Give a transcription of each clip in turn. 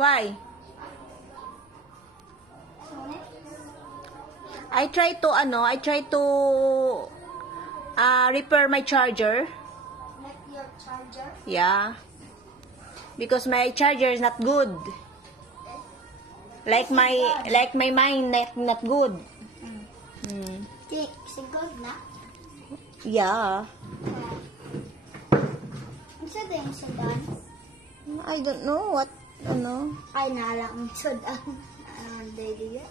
Why? I try to repair my charger. Not your charger. Yeah. Because my charger is not good. Like my mind not good. Mm. Sigod na. Yeah. Ang sada yung sudan? I don't know what ano. Ay, naalala ang sudan. Daily yun.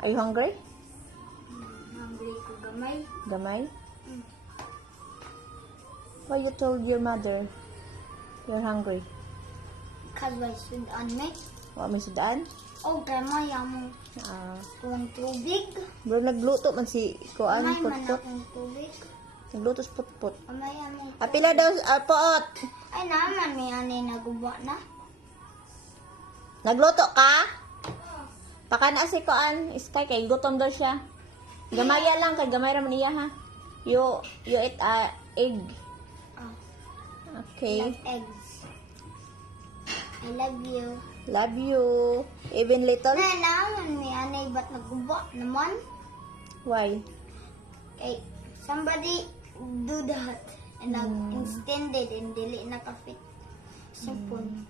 Are you hungry? Hungry ko gamay. Gamay? Mm. Why you told your mother you're hungry? Because may sudan me. Wa may sudan? Oh, gamay mo. Kung tubig. Bro, nagluto man si Kuan Gamay man putput. akong tubig. Nagluto sa putput. Gamay mo. Pila daw poot. Ay, naman may anay naguba na. Nagluto ka? Pakana si Kuan, Sky kay gutom daw siya. Gamaya lang kay gamay ra man iya ha. You eat egg. Oh, Okay. like eggs. I love you. Love you. Even little? Na, naman may anay ba't naguba naman? Why? Okay, somebody do that. And nag-extended and dili nakafit. Simpon.